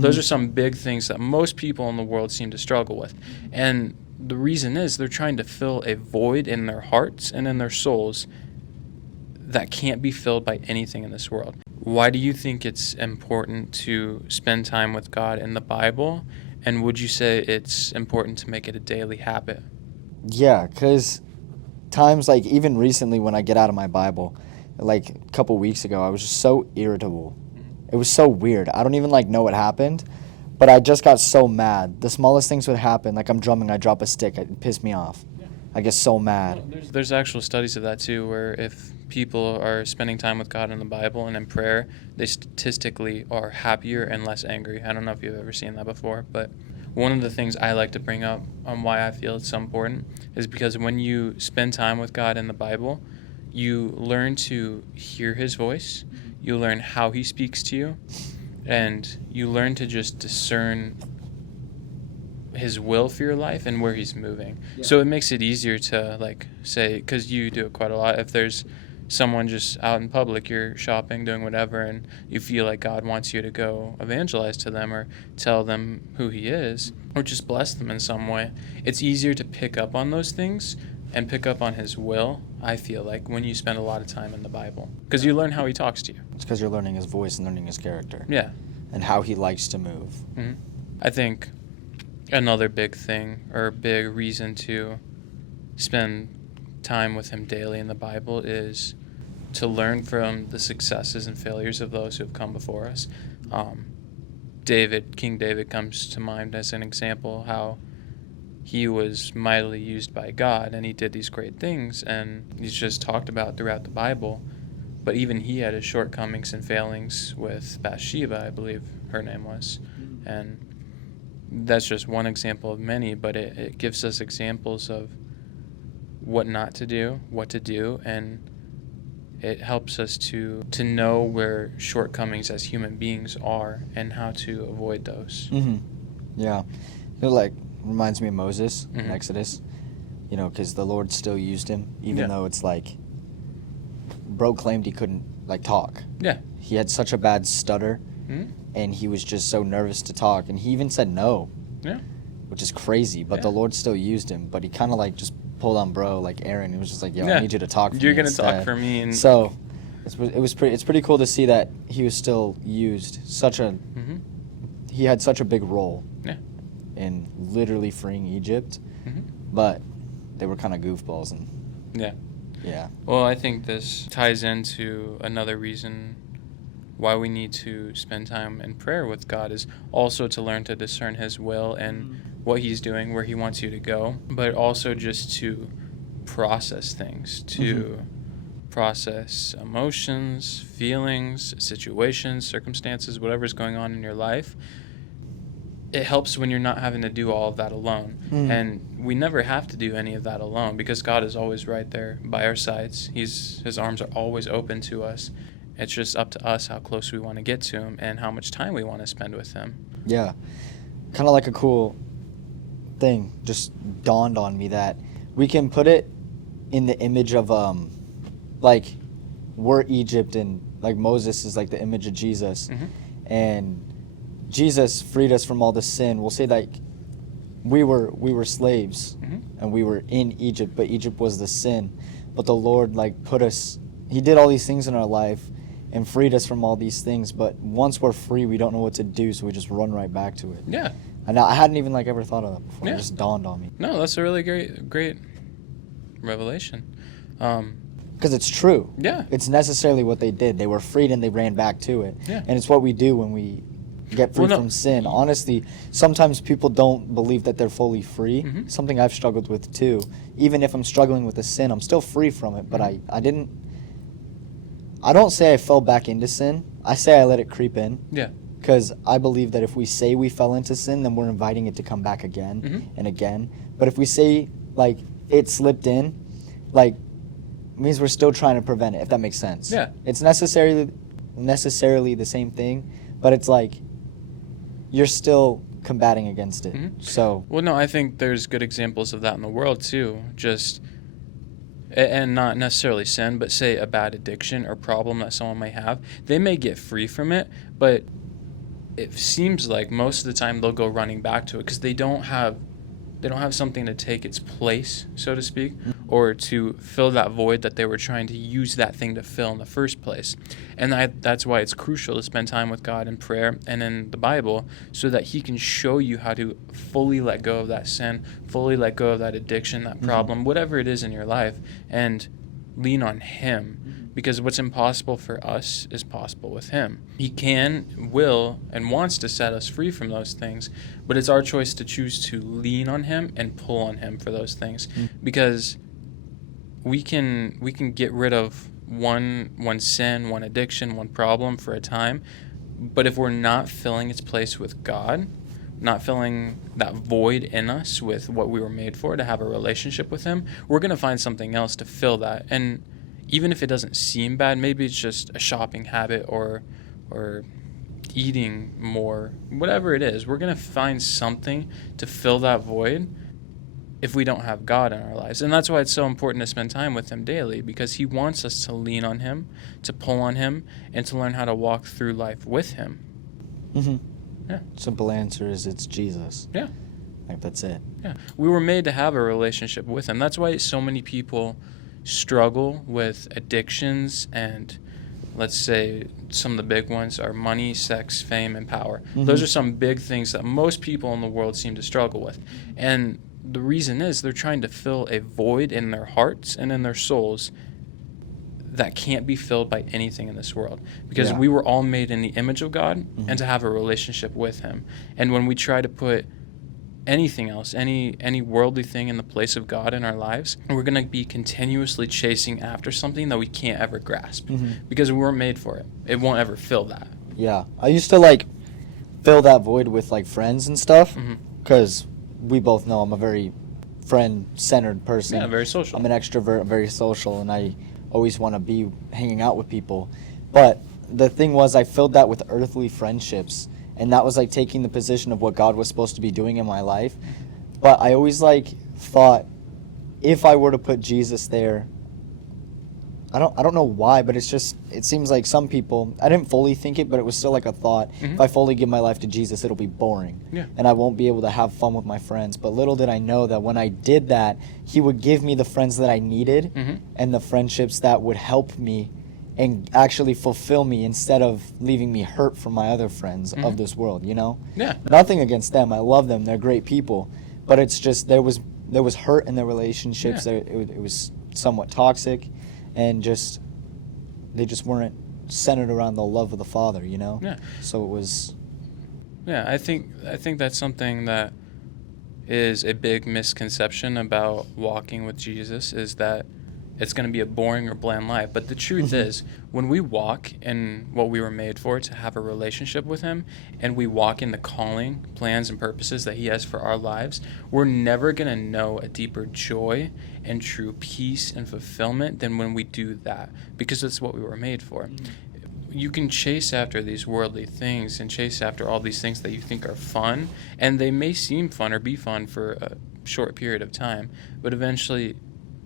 Those are some big things that most people in the world seem to struggle with. And the reason is they're trying to fill a void in their hearts and in their souls that can't be filled by anything in this world. Why do you think it's important to spend time with God in the Bible? And would you say it's important to make it a daily habit? Yeah, because times like even recently when I get out of my Bible, like a couple weeks ago, I was just so irritable. It was so weird. I don't even know what happened, but I just got so mad. The smallest things would happen. Like I'm drumming, I drop a stick, it pissed me off. I get so mad. There's actual studies of that too, where if people are spending time with God in the Bible and in prayer, they statistically are happier and less angry. I don't know if you've ever seen that before, but one of the things I like to bring up on why I feel it's so important is because when you spend time with God in the Bible, you learn to hear his voice, you learn how he speaks to you, and you learn to just discern his will for your life and where he's moving. Yeah. So it makes it easier to say, because you do it quite a lot, if there's someone just out in public, you're shopping, doing whatever, and you feel like God wants you to go evangelize to them or tell them who he is or just bless them in some way, it's easier to pick up on those things and pick up on his will, I feel like, when you spend a lot of time in the Bible, because you learn how he talks to you. It's because you're learning his voice and learning his character. Yeah. And how he likes to move. Mm-hmm. I think another big thing or big reason to spend time with him daily in the Bible is to learn from the successes and failures of those who have come before us. King David comes to mind as an example, how he was mightily used by God and he did these great things, and he's just talked about throughout the Bible. But even he had his shortcomings and failings with Bathsheba, I believe her name was. And that's just one example of many, but it gives us examples of what not to do, what to do, and it helps us to know where shortcomings as human beings are and how to avoid those. Mm-hmm. Yeah. Reminds me of Moses in Exodus, because the Lord still used him, even though it's bro claimed he couldn't talk. Yeah. He had such a bad stutter, and he was just so nervous to talk, and he even said no. Yeah. Which is crazy, but the Lord still used him. But he kind of just pulled on bro, Aaron. He was just yo, I need you to talk for me. You're gonna talk for me. And so it's pretty cool to see that he was still used. He had such a big role. Yeah. In literally freeing Egypt, but they were kind of goofballs and. Yeah. Well, I think this ties into another reason why we need to spend time in prayer with God, is also to learn to discern his will and what he's doing, where he wants you to go, but also just to process things, to process emotions, feelings, situations, circumstances, whatever's going on in your life. It helps when you're not having to do all of that alone. And we never have to do any of that alone because God is always right there by our sides. His arms are always open to us. It's just up to us how close we want to get to him and how much time we want to spend with him. Yeah. Kind of a cool thing just dawned on me that we can put it in the image of we're Egypt and Moses is the image of Jesus. And Jesus freed us from all the sin. We'll say we were slaves and we were in Egypt, but Egypt was the sin. But the Lord put us, he did all these things in our life and freed us from all these things. But once we're free, we don't know what to do, so we just run right back to it. Yeah. And I hadn't even ever thought of that before. Yeah. It just dawned on me. No, that's a really great revelation. Because it's true. Yeah. It's necessarily what they did. They were freed and they ran back to it. Yeah. And it's what we do when we get free from sin. Honestly, sometimes people don't believe that they're fully free. Something I've struggled with too. Even if I'm struggling with a sin, I'm still free from it, but I don't say I fell back into sin. I say I let it creep in. Yeah. Because I believe that if we say we fell into sin, then we're inviting it to come back again and again. But if we say it slipped in, it means we're still trying to prevent it, if that makes sense. Yeah. It's necessarily the same thing, but it's you're still combating against it. So. Well, no, I think there's good examples of that in the world too. And not necessarily sin, but say a bad addiction or problem that someone may have. They may get free from it, but it seems like most of the time they'll go running back to it because they don't have something to take its place, so to speak, or to fill that void that they were trying to use that thing to fill in the first place. And that's why it's crucial to spend time with God in prayer and in the Bible, so that he can show you how to fully let go of that sin, fully let go of that addiction, that problem, whatever it is in your life, and lean on him. Because what's impossible for us is possible with him. He can, will, and wants to set us free from those things, but it's our choice to choose to lean on him and pull on him for those things. Because we can get rid of one sin, one addiction, one problem for a time, but if we're not filling its place with God, not filling that void in us with what we were made for, to have a relationship with him, we're going to find something else to fill that. And even if it doesn't seem bad, maybe it's just a shopping habit or eating more, whatever it is, we're going to find something to fill that void if we don't have God in our lives. And that's why it's so important to spend time with him daily, because he wants us to lean on him, to pull on him, and to learn how to walk through life with him. Yeah. Simple answer is it's Jesus. Yeah. Like, that's it. Yeah. We were made to have a relationship with him. That's why so many people struggle with addictions, and let's say some of the big ones are money, sex, fame, and power. Those are some big things that most people in the world seem to struggle with. And the reason is they're trying to fill a void in their hearts and in their souls that can't be filled by anything in this world, because we were all made in the image of God and to have a relationship with him. And when we try to put anything else, any worldly thing in the place of God in our lives, we're going to be continuously chasing after something that we can't ever grasp, because we weren't made for it. It won't ever fill that. Yeah. I used to fill that void with friends and stuff, because we both know I'm a very friend-centered person. Yeah, very social. I'm an extrovert, very social, and I always want to be hanging out with people. But the thing was, I filled that with earthly friendships, and that was taking the position of what God was supposed to be doing in my life. But I always thought, if I were to put Jesus there, I don't know why, but it seems like some people, I didn't fully think it, but it was still a thought. If I fully give my life to Jesus, it'll be boring. Yeah. And I won't be able to have fun with my friends. But little did I know that when I did that, he would give me the friends that I needed and the friendships that would help me and actually fulfill me, instead of leaving me hurt from my other friends of this world, Yeah. Nothing against them. I love them. They're great people. But it's just there was hurt in their relationships. Yeah. It was somewhat toxic, and they just weren't centered around the love of the Father, Yeah. So it was... Yeah, I think that's something that is a big misconception about walking with Jesus, is that it's going to be a boring or bland life. But the truth is, when we walk in what we were made for, to have a relationship with him, and we walk in the calling, plans, and purposes that he has for our lives, we're never going to know a deeper joy and true peace and fulfillment than when we do that, because it's what we were made for. You can chase after these worldly things and chase after all these things that you think are fun, and they may seem fun or be fun for a short period of time, but eventually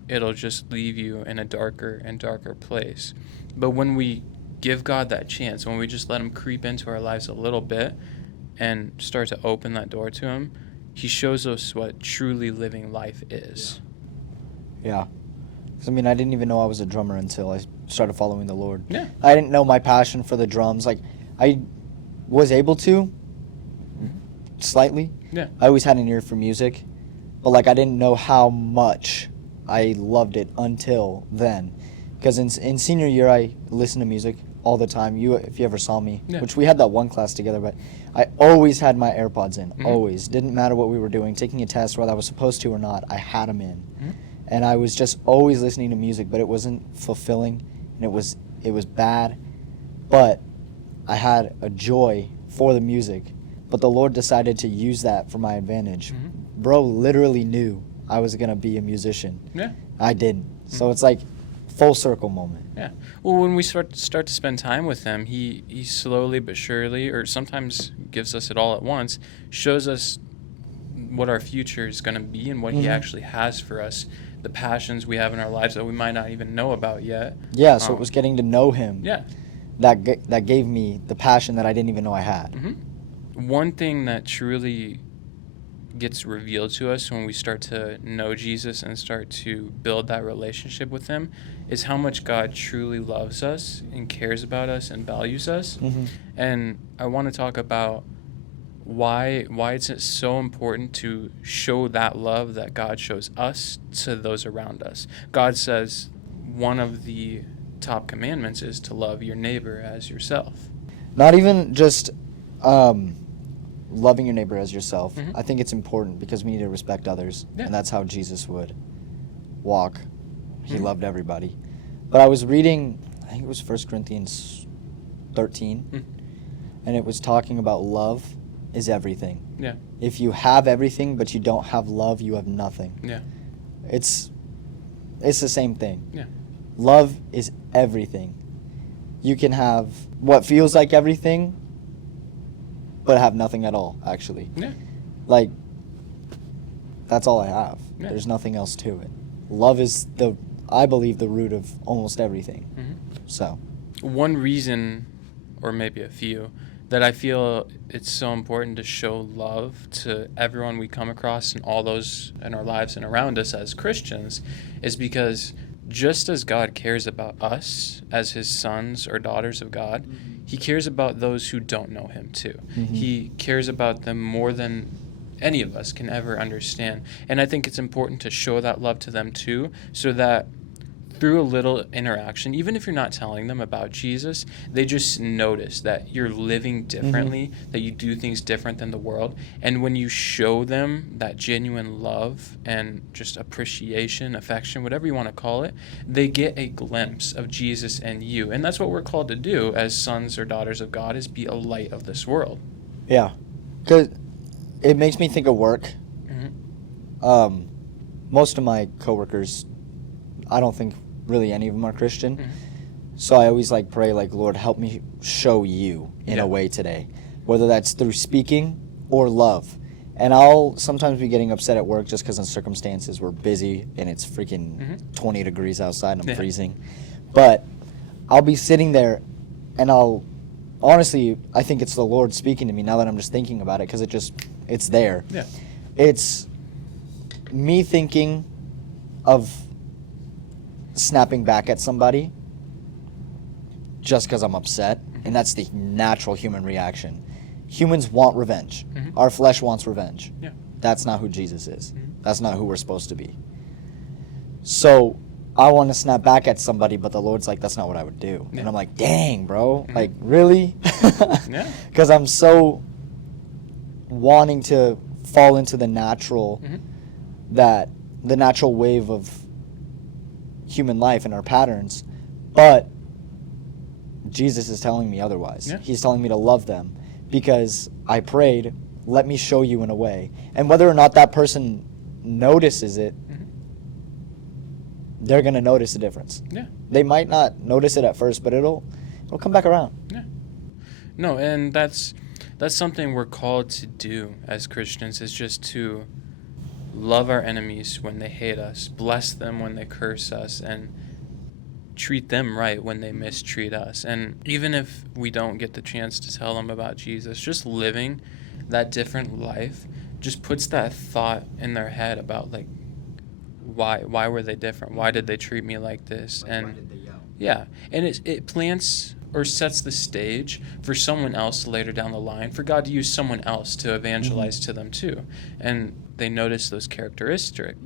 it'll just leave you in a darker and darker place. But when we give God that chance, when we just let him creep into our lives a little bit and start to open that door to him, he shows us what truly living life is. Yeah. 'Cause, I didn't even know I was a drummer until I started following the Lord. Yeah. I didn't know my passion for the drums. I was able to, slightly. Yeah. I always had an ear for music, but I didn't know how much I loved it until then. Because in senior year, I listened to music all the time. If you ever saw me, which we had that one class together, but I always had my AirPods in. Always. Didn't matter what we were doing, taking a test, whether I was supposed to or not, I had them in. And I was just always listening to music, but it wasn't fulfilling, and it was bad. But I had a joy for the music. But the Lord decided to use that for my advantage. Bro literally knew I was going to be a musician. Yeah. I didn't. So it's full circle moment. Yeah. Well, when we start to spend time with him, he slowly but surely, or sometimes gives us it all at once, shows us what our future is going to be and what he actually has for us, the passions we have in our lives that we might not even know about yet. Yeah, so it was getting to know him Yeah. that gave me the passion that I didn't even know I had. one thing that truly gets revealed to us when we start to know Jesus and start to build that relationship with him is how much God truly loves us and cares about us and values us. Mm-hmm. And I want to talk about why it's so important to show that love that God shows us to those around us. God says one of the top commandments is to love your neighbor as yourself. Not even just loving your neighbor as yourself. Mhm. I think it's important because we need to respect others, Yeah. and that's how Jesus would walk. He Mhm. loved everybody. But I was reading, I think it was 1 Corinthians 13, Mhm. and it was talking about love is everything. Yeah. If you have everything but you don't have love, you have nothing. Yeah. It's the same thing. Yeah. Love is everything. You can have what feels like everything, but have nothing at all, actually. Yeah. Like, that's all I have. Yeah. There's nothing else to it. Love is I believe, the root of almost everything. Mm-hmm. So, One reason, or maybe a few, that I feel it's so important to show love to everyone we come across and all those in our lives and around us as Christians is because just as God cares about us as his sons or daughters of God, he cares about those who don't know him too. Mhm. He cares about them more than any of us can ever understand. And I think it's important to show that love to them too, so that through a little interaction, even if you're not telling them about Jesus, they just notice that you're living differently, that you do things different than the world. And when you show them that genuine love and just appreciation, affection, whatever you want to call it, they get a glimpse of Jesus and you. And that's what we're called to do as sons or daughters of God, is be a light of this world. yeah. Because it makes me think of work. Mm-hmm. Most of my coworkers, I don't think really any of them are Christian. Mm-hmm. So I always pray, Lord, help me show you in Yeah. a way today, whether that's through speaking or love. And I'll sometimes be getting upset at work just because of circumstances. We're busy and it's freaking Mhm. 20 degrees outside and I'm Yeah. freezing. But I'll be sitting there and honestly, I think it's the Lord speaking to me now that I'm just thinking about it, because it's there. Yeah. It's me thinking of snapping back at somebody just because I'm upset, and that's the natural human reaction. Humans want revenge. Mhm. Our flesh wants revenge. Yeah. That's not who Jesus is. Mhm. That's not who we're supposed to be. So I want to snap back at somebody, but the Lord's like, that's not what I would do. Yeah. And I'm like, dang, bro. Mhm. Like, really? Yeah. Because I'm so wanting to fall into the natural, Mhm. the natural wave of human life and our patterns. But Jesus is telling me otherwise. Yeah. He's telling me to love them because I prayed, let me show you in a way. And whether or not that person notices it, Mhm. they're going to notice the difference. Yeah. They might not notice it at first, but it'll come back around. Yeah. No, and that's something we're called to do as Christians, is just to love our enemies when they hate us, bless them when they curse us, and treat them right when they mistreat us. And even if we don't get the chance to tell them about Jesus, just living that different life just puts that thought in their head about why were they different? Why did they treat me like this? And yeah, and it plants or sets the stage for someone else later down the line, for God to use someone else to evangelize to them too. And they notice those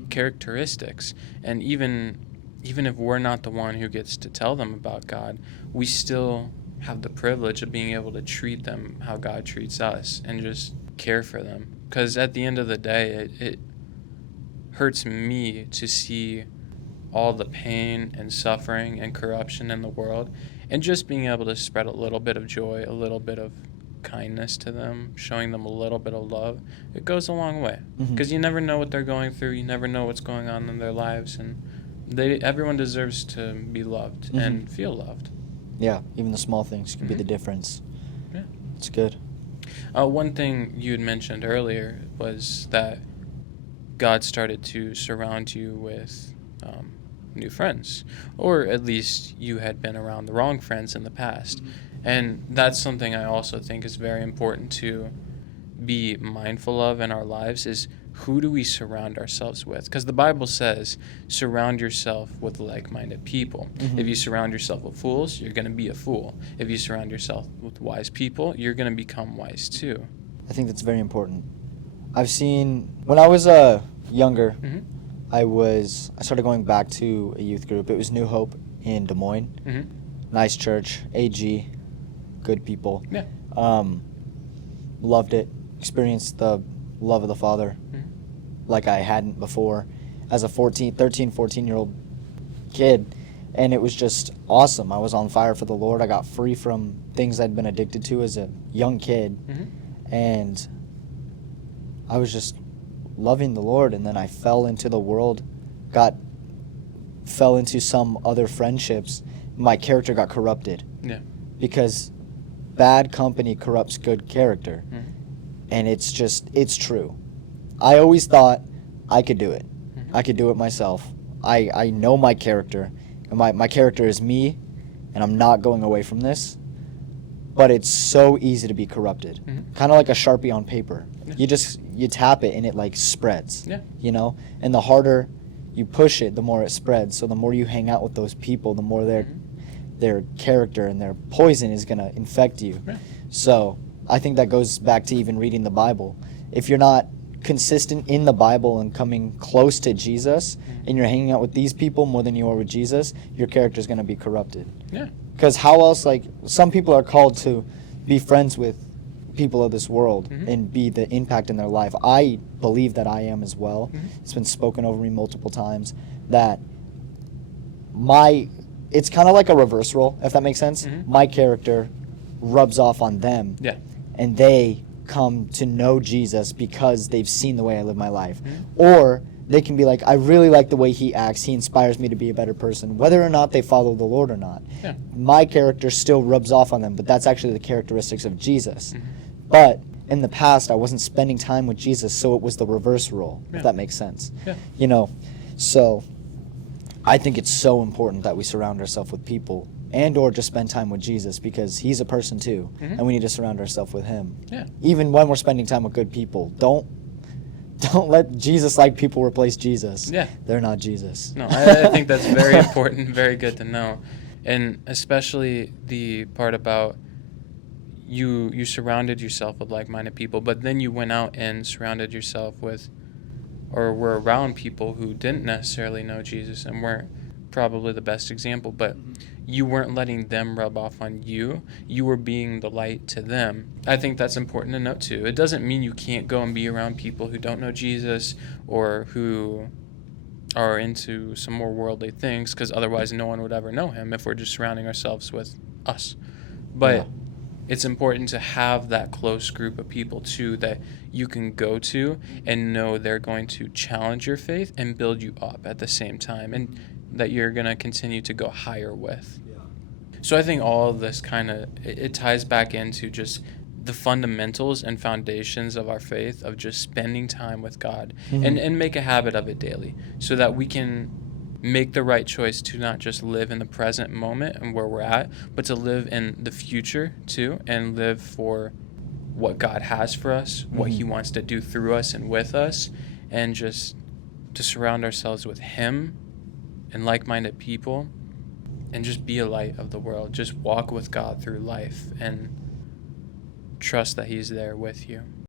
characteristics. And even if we're not the one who gets to tell them about God, we still have the privilege of being able to treat them how God treats us and just care for them. Because at the end of the day, it hurts me to see all the pain and suffering and corruption in the world, and just being able to spread a little bit of joy, a little bit of kindness to them, showing them a little bit of love, it goes a long way. Because you never know what they're going through, you never know what's going on in their lives, and everyone deserves to be loved and feel loved. Yeah, even the small things can be Mhm. the difference. Yeah. It's good. One thing you had mentioned earlier was that God started to surround you with new friends, or at least you had been around the wrong friends in the past. And that's something I also think is very important to be mindful of in our lives is, who do we surround ourselves with? Because the Bible says, surround yourself with like-minded people. Mhm. If you surround yourself with fools, you're going to be a fool. If you surround yourself with wise people, you're going to become wise too. I think that's very important. I've seen, when I was younger, Mm-hmm. I started going back to a youth group. It was New Hope in Des Moines. Mm-hmm. Nice church, AG, good people. Yeah. Loved it. Experienced the love of the Father like I hadn't before as a 13, 14-year-old kid. And it was just awesome. I was on fire for the Lord. I got free from things I'd been addicted to as a young kid. Mm-hmm. And I was just loving the Lord. And then I fell into the world, fell into some other friendships. My character got corrupted. Yeah. Because bad company corrupts good character. Mm-hmm. And it's true. I always thought I could do it. Mm-hmm. I could do it myself. I know my character. And my character is me, and I'm not going away from this. But it's so easy to be corrupted. Mm-hmm. Kind of like a Sharpie on paper. Yeah. You tap it and it like spreads. Yeah. You know? And the harder you push it, the more it spreads. So the more you hang out with those people, the more their character and their poison is going to infect you. Yeah. So I think that goes back to even reading the Bible. If you're not consistent in the Bible and coming close to Jesus, and you're hanging out with these people more than you are with Jesus, your character is going to be corrupted. Yeah. Because how else, like, some people are called to be friends with people of this world and be the impact in their life. I believe that I am as well. It's been spoken over me multiple times that it's kind of like a reverse role, if that makes sense. My character rubs off on them, Yeah. and they come to know Jesus because they've seen the way I live my life. Or they can be like, I really like the way he acts. He inspires me to be a better person, whether or not they follow the Lord or not. Yeah. My character still rubs off on them, but that's actually the characteristics of Jesus. But in the past, I wasn't spending time with Jesus, so it was the reverse role, Yeah. if that makes sense. Yeah. You know, so I think it's so important that we surround ourselves with people and or just spend time with Jesus, because he's a person too, and we need to surround ourselves with him. Yeah. Even when we're spending time with good people, don't let Jesus-like people replace Jesus. Yeah. They're not Jesus. No, I think that's very important, very good to know. And especially the part about you surrounded yourself with like-minded people, but then you went out and surrounded yourself with, or were around people who didn't necessarily know Jesus and weren't probably the best example, but you weren't letting them rub off on you. You were being the light to them. I think that's important to note too. It doesn't mean you can't go and be around people who don't know Jesus or who are into some more worldly things, because otherwise no one would ever know him if we're just surrounding ourselves with us. But Yeah. it's important to have that close group of people too that you can go to and know they're going to challenge your faith and build you up at the same time, and that you're going to continue to go higher with. So I think all of this kind of, it ties back into just the fundamentals and foundations of our faith, of just spending time with God and make a habit of it daily, so that we can make the right choice to not just live in the present moment and where we're at, but to live in the future too, and live for what God has for us, what he wants to do through us and with us, and just to surround ourselves with him and like-minded people, and just be a light of the world. Just walk with God through life and trust that he's there with you.